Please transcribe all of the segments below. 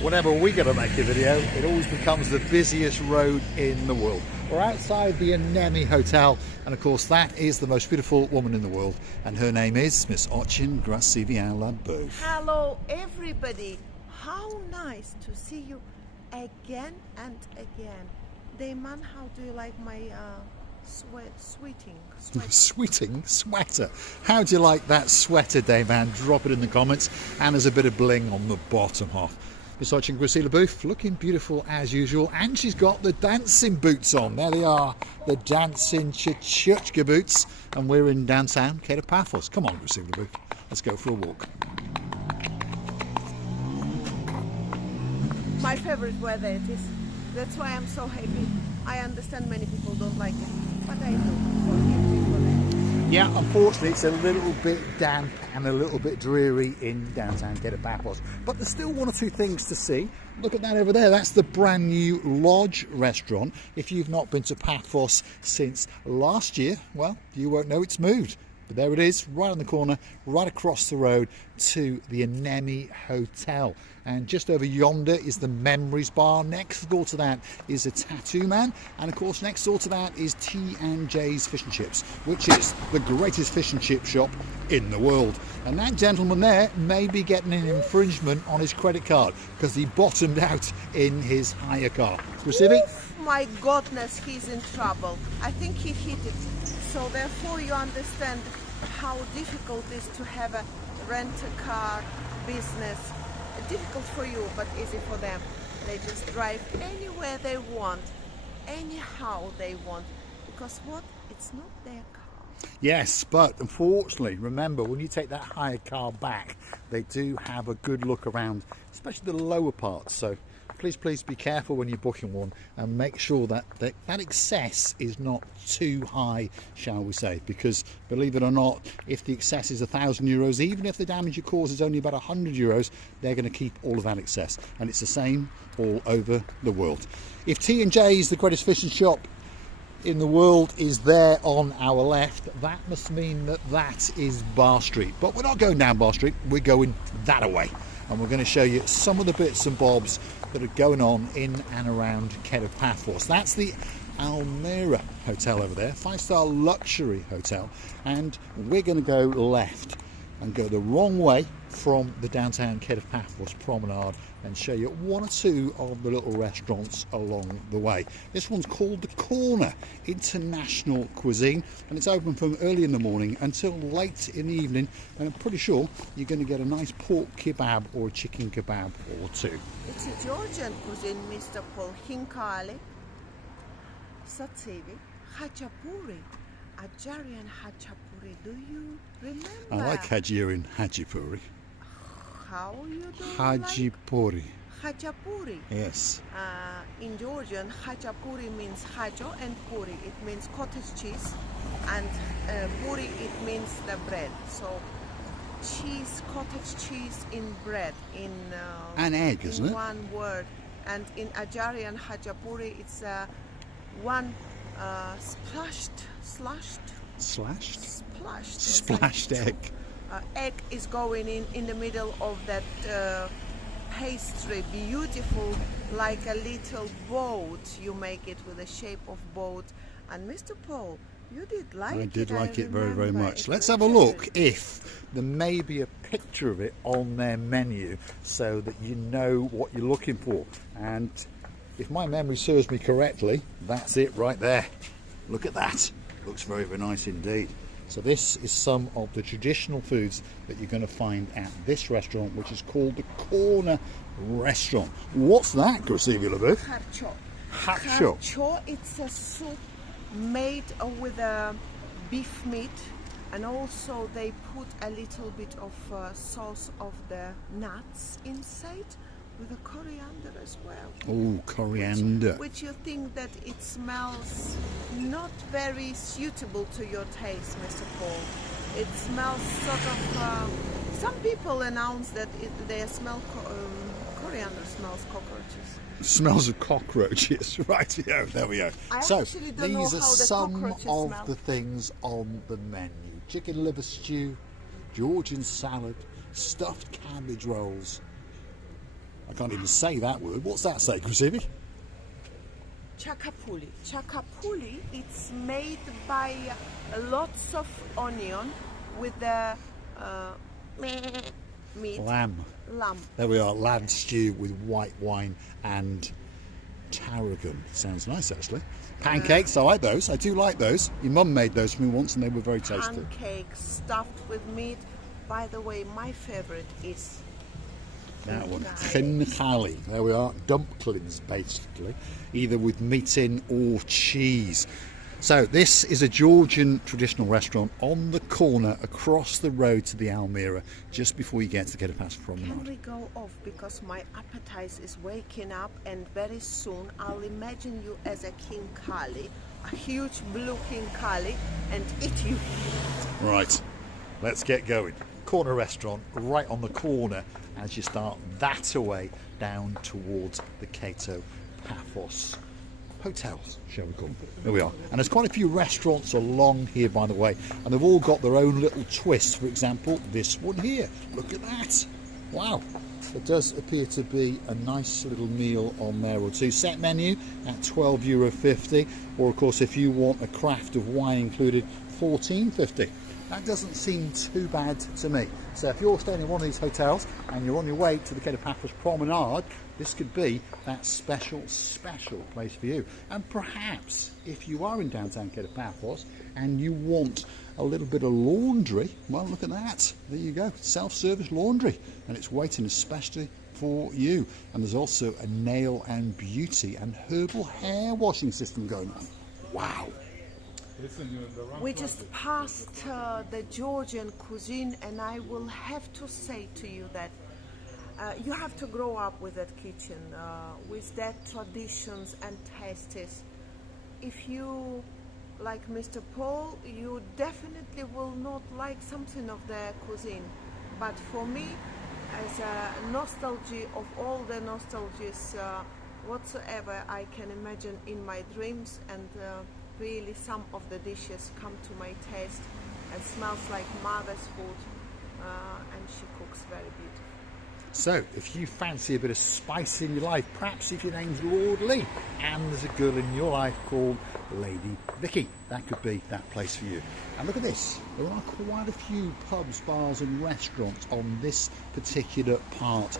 Whenever we get to make a video, it always becomes the busiest road in the world. We're outside the Anemone Hotel, and of course that is the most beautiful woman in the world, and her name is Miss Ochin Grasiviala-Booth. Hello everybody, how nice to see you again and again. Damon, how do you like my Sweater. How do you like that sweater, Damon? Drop it in the comments, and there's a bit of bling on the bottom half. Miss Ochin Grasiviala-Booth looking beautiful as usual, and she's got the dancing boots on. There they are, the dancing chuchka boots, and we're in downtown Kato Paphos. Come on, Grasiviala-Booth, let's go for a walk. My favorite weather it is. That's why I'm so happy. I understand many people don't like it, but I do. Forgive me for that. Yeah, unfortunately it's a little bit damp and a little bit dreary in downtown Kato Paphos, but there's still one or two things to see. Look at that over there, that's the brand new Lodge restaurant. If you've not been to Paphos since last year, well, you won't know it's moved. But there it is, right on the corner, right across the road to the Anemone Hotel. And just over yonder is the Memories Bar. Next door to that is a Tattoo Man. And of course, next door to that is T&J's Fish and Chips, which is the greatest fish and chip shop in the world. And that gentleman there may be getting an infringement on his credit card because he bottomed out in his hire car. Grasivi? My goodness, he's in trouble. I think he hit it. So therefore you understand how difficult it is to have a rent-a-car business. Difficult for you, but easy for them. They just drive anywhere they want, anyhow they want, because what? It's not their car. Yes, but unfortunately, remember, when you take that hired car back, they do have a good look around, especially the lower parts. So please be careful when you're booking one, and make sure that that excess is not too high, shall we say, because believe it or not, if the excess is €1,000, even if the damage you cause is only about €100, they're going to keep all of that excess, and it's the same all over the world. If T&J's, the greatest fishing shop in the world, is there on our left, that must mean that that is Bar Street. But we're not going down Bar Street, we're going that away, and we're going to show you some of the bits and bobs that are going on in and around Kato Paphos. That's the Almira Hotel over there, 5-star luxury hotel, and we're going to go left and go the wrong way from the downtown Kato Paphos promenade and show you one or two of the little restaurants along the way. This one's called The Corner International Cuisine, and it's open from early in the morning until late in the evening, and I'm pretty sure you're going to get a nice pork kebab or a chicken kebab or two. It's a Georgian cuisine, Mr. Paul. Hinkale, satsivi, hachapuri, Ajarian hachapuri. Do you remember? I like Hajirian Hachipuri. How you do Hachipuri. like? Hachapuri. Yes. In Georgian, hachapuri means hajo and puri. It means cottage cheese, and puri it means the bread. So cheese, cottage cheese in bread, in an egg, isn't it? One word. And in Ajarian hachapuri, it's one splashed egg. Egg is going in the middle of that pastry, beautiful, like a little boat. You make it with the shape of boat. And Mr. Paul, you did like it. I did like it very, very remember. much. Let's have a look if there may be a picture of it on their menu so that you know what you're looking for. And if my memory serves me correctly, that's it right there. Look at that. Looks very, very nice indeed. So this is some of the traditional foods that you're going to find at this restaurant, which is called The Corner Restaurant. What's that, Grasiviala-Booth? Harcho. Harcho, it's a soup made with beef meat, and also they put a little bit of sauce of the nuts inside, with a coriander as well. Oh, coriander. Which you think that it smells not very suitable to your taste, Mr. Paul. It smells sort of, some people announce that they smell, coriander smells cockroaches. Smells of cockroaches, right? Yeah, there we go. So these are some of the things on the menu: chicken liver stew, Georgian salad, stuffed cabbage rolls, I can't even say that word. What's that say, Kusivi? Chakapuli. Chakapuli, it's made by lots of onion with the meat. Lamb. There we are, lamb stew with white wine and tarragon. Sounds nice, actually. Pancakes, I like those. I do like those. Your mum made those for me once and they were very tasty. Pancakes stuffed with meat. By the way, my favorite is that one. Khinkali. There we are. Dumplings, basically. Either with meat in or cheese. So this is a Georgian traditional restaurant on the corner across the road to the Almira, just before you get to the Kato Paphos promenade. Can we go off, because my appetite is waking up, and very soon I'll imagine you as a King Kali, a huge blue King Kali, and eat you. Right, let's get going. Corner restaurant right on the corner as you start that away down towards the Kato Paphos hotels, shall we call them. There we are. And there's quite a few restaurants along here, by the way, and they've all got their own little twists. For example, this one here. Look at that. Wow. It does appear to be a nice little meal on there or two. Set menu at €12.50, or of course if you want a craft of wine included, $14.50. That doesn't seem too bad to me. So if you're staying in one of these hotels and you're on your way to the Kato Paphos promenade, this could be that special place for you. And perhaps if you are in downtown Kato Paphos and you want a little bit of laundry, well, look at that. There you go, self-service laundry, and it's waiting especially for you. And there's also a nail and beauty and herbal hair washing system going on. Wow. We just passed the Georgian cuisine, and I will have to say to you that you have to grow up with that kitchen, with that traditions and tastes. If you like Mr. Paul, you definitely will not like something of the cuisine. But for me, as a nostalgia of all the nostalgies whatsoever I can imagine in my dreams, and really some of the dishes come to my taste and smells like mother's food, and she cooks very beautifully. So if you fancy a bit of spice in your life, perhaps if your name's Lord Lee and there's a girl in your life called Lady Vicky, that could be that place for you. And look at this, there are quite a few pubs, bars and restaurants on this particular part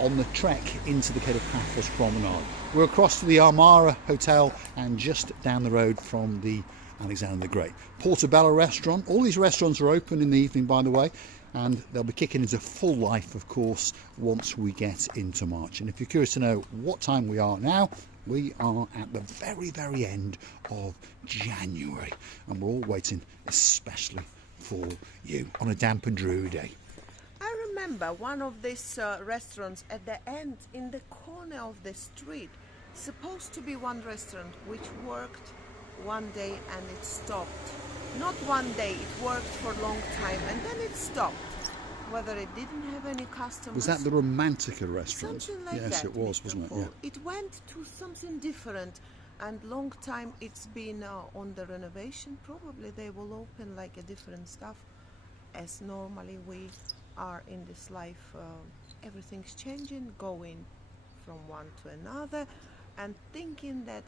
on the trek into the Kato Paphos promenade. We're across to the Armara Hotel and just down the road from the Alexander the Great. Portobello restaurant. All these restaurants are open in the evening, by the way, and they'll be kicking into full life, of course, once we get into March. And if you're curious to know what time we are now, we are at the very end of January, and we're all waiting especially for you on a damp and dreary day. I remember one of these restaurants at the end, in the corner of the street, supposed to be one restaurant which worked one day and it stopped. Not one day, it worked for a long time and then it stopped. Whether it didn't have any customers. Was that the Romantica restaurant? Something like that. Yes, it was, wasn't it? Yeah. It went to something different, and long time it's been on the renovation. Probably they will open like a different stuff, as normally we are in this life. Everything's changing, going from one to another, and thinking that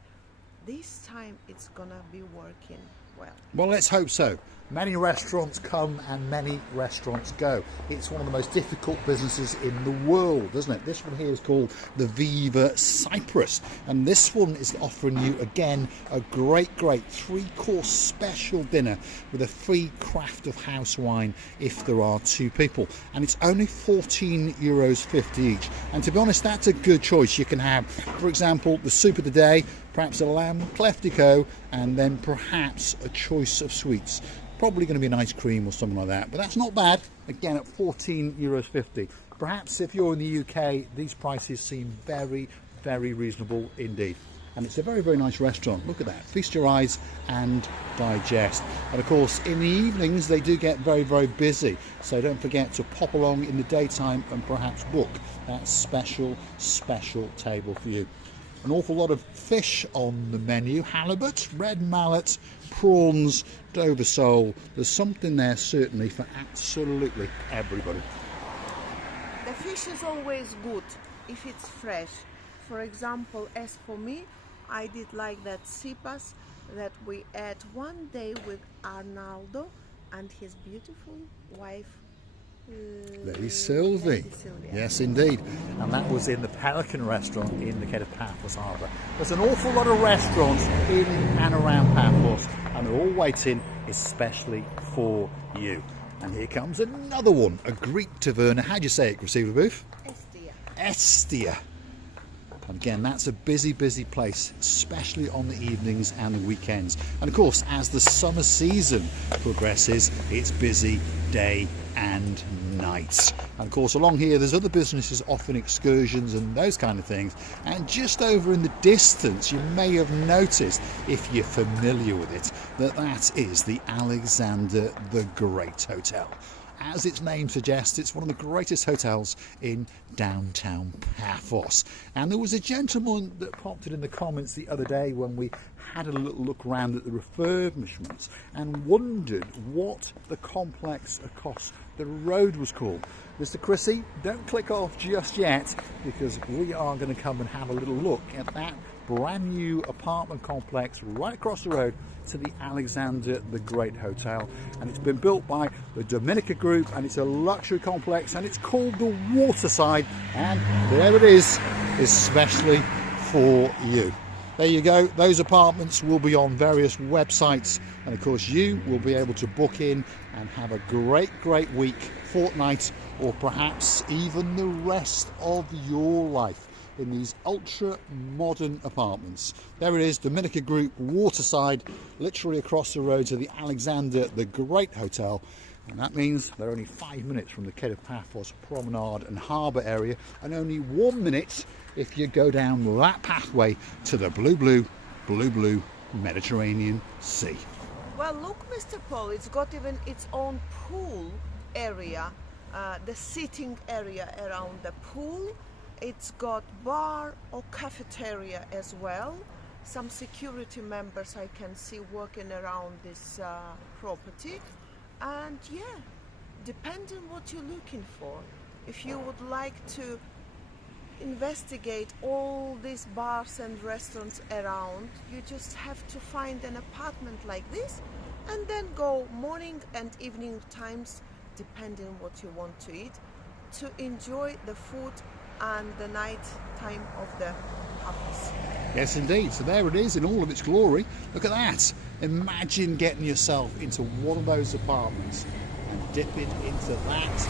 this time it's gonna be working well. Well, let's hope so. Many restaurants come and many restaurants go. It's one of the most difficult businesses in the world, isn't it? This one here is called the Viva Cyprus, and this one is offering you again a great 3-course special dinner with a free craft of house wine if there are 2 people, and it's only €14.50 each. And to be honest, that's a good choice. You can have, for example, the soup of the day, perhaps a lamb cleftico, and then perhaps a choice of sweets. Probably going to be an ice cream or something like that, but that's not bad. Again, at €14.50. Perhaps if you're in the UK, these prices seem very reasonable indeed. And it's a very nice restaurant. Look at that. Feast your eyes and digest. And of course, in the evenings, they do get very busy. So don't forget to pop along in the daytime and perhaps book that special table for you. An awful lot of fish on the menu. Halibut, red mallet, prawns, Dover sole. There's something there certainly for absolutely everybody. The fish is always good. if it's fresh. For example, as for me, I did like that sipas that we ate one day with Arnaldo and his beautiful wife, Lady Sylvie. Lady Sylvia. Yes, indeed. And that was in the Pelican restaurant in the Kato Paphos harbour. There's an awful lot of restaurants in and around Paphos, and they're all waiting especially for you. And here comes another one, a Greek taverna. How do you say it, Christina Booth? Estia. Estia. And again, that's a busy, busy place, especially on the evenings and the weekends. And of course, as the summer season progresses, it's busy day and night. And of course, along here, there's other businesses offering excursions and those kind of things. And just over in the distance, you may have noticed, if you're familiar with it, that is the Alexander the Great Hotel. As its name suggests, it's one of the greatest hotels in downtown Paphos. And there was a gentleman that popped it in the comments the other day when we had a little look around at the refurbishments and wondered what the complex across the road was called. Mr. Chrissy, don't click off just yet, because we are going to come and have a little look at that brand new apartment complex right across the road to the Alexander the Great Hotel. And it's been built by the Dominica Group, and it's a luxury complex, and it's called the Waterside, and there it is, especially for you. There you go. Those apartments will be on various websites, and of course you will be able to book in and have a great week, fortnight, or perhaps even the rest of your life in these ultra modern apartments. There it is, Dominica Group, Waterside, literally across the road to the Alexander the Great Hotel. And that means they're only 5 minutes from the Kato Paphos promenade and harbour area, and only 1 minute if you go down that pathway to the blue Mediterranean Sea. Well, look, Mr. Paul, it's got even its own pool area, the sitting area around the pool. It's got bar or cafeteria as well. Some security members I can see working around this property. And yeah, depending what you're looking for. If you would like to investigate all these bars and restaurants around, you just have to find an apartment like this and then go morning and evening times, depending what you want to eat, to enjoy the food and the night time of the Paphos. Yes, indeed. So there it is in all of its glory. Look at that. Imagine getting yourself into one of those apartments and dipping into that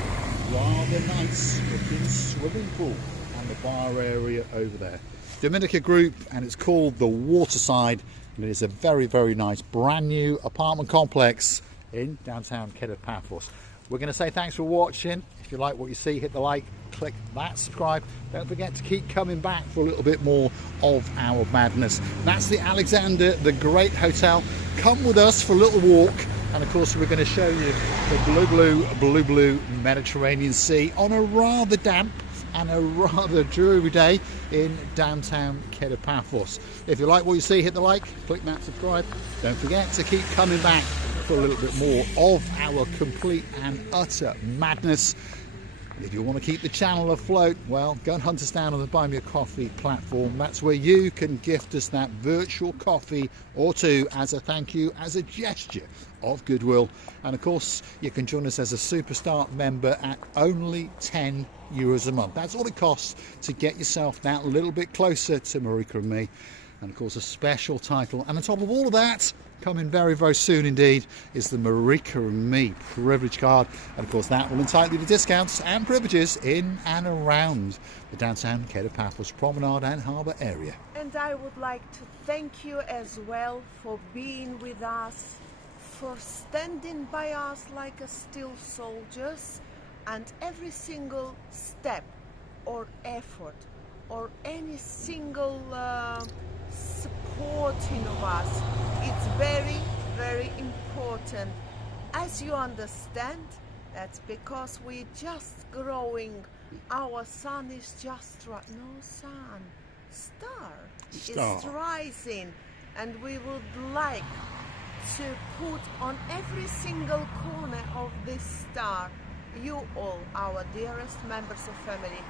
rather nice looking swimming pool and the bar area over there. Dominica Group, and it's called the Waterside, and it is a very nice brand new apartment complex in downtown Kato Paphos. We're going to say thanks for watching. If you like what you see, hit the like, click that subscribe. Don't forget to keep coming back for a little bit more of our madness. That's the Alexander the Great Hotel. Come with us for a little walk, and of course we're going to show you the blue Mediterranean Sea on a rather damp and a rather dreary day in downtown Kato Paphos. If you like what you see, hit the like, click that subscribe. Don't forget to keep coming back for a little bit more of our complete and utter madness. If you want to keep the channel afloat, well, go and hunt us down on the Buy Me a Coffee platform. That's where you can gift us that virtual coffee or two as a thank you, as a gesture of goodwill. And of course, you can join us as a Superstar member at only €10 a month. That's all it costs to get yourself that little bit closer to Marika and me. And of course, a special title. And on top of all of that, coming very soon indeed, is the Marika and Me privilege card. And of course, that will entitle you to discounts and privileges in and around the downtown Kato Paphos promenade and harbour area. And I would like to thank you as well for being with us, for standing by us like a steel soldiers, and every single step or effort or any single supporting of us, it's very important. As you understand, that's because we're just growing. Our sun is just right. No sun, star is rising, and we would like to put on every single corner of this star you all, our dearest members of family,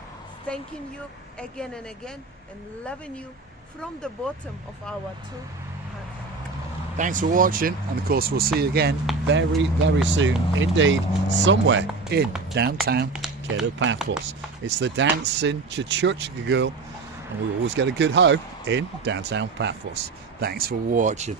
thanking you again and again, and loving you from the bottom of our two hearts. Thanks for watching, and of course we'll see you again very, very soon indeed, somewhere in downtown Kato Paphos. It's the dancing Chuchuchka girl, and we always get a good ho in downtown Paphos. Thanks for watching.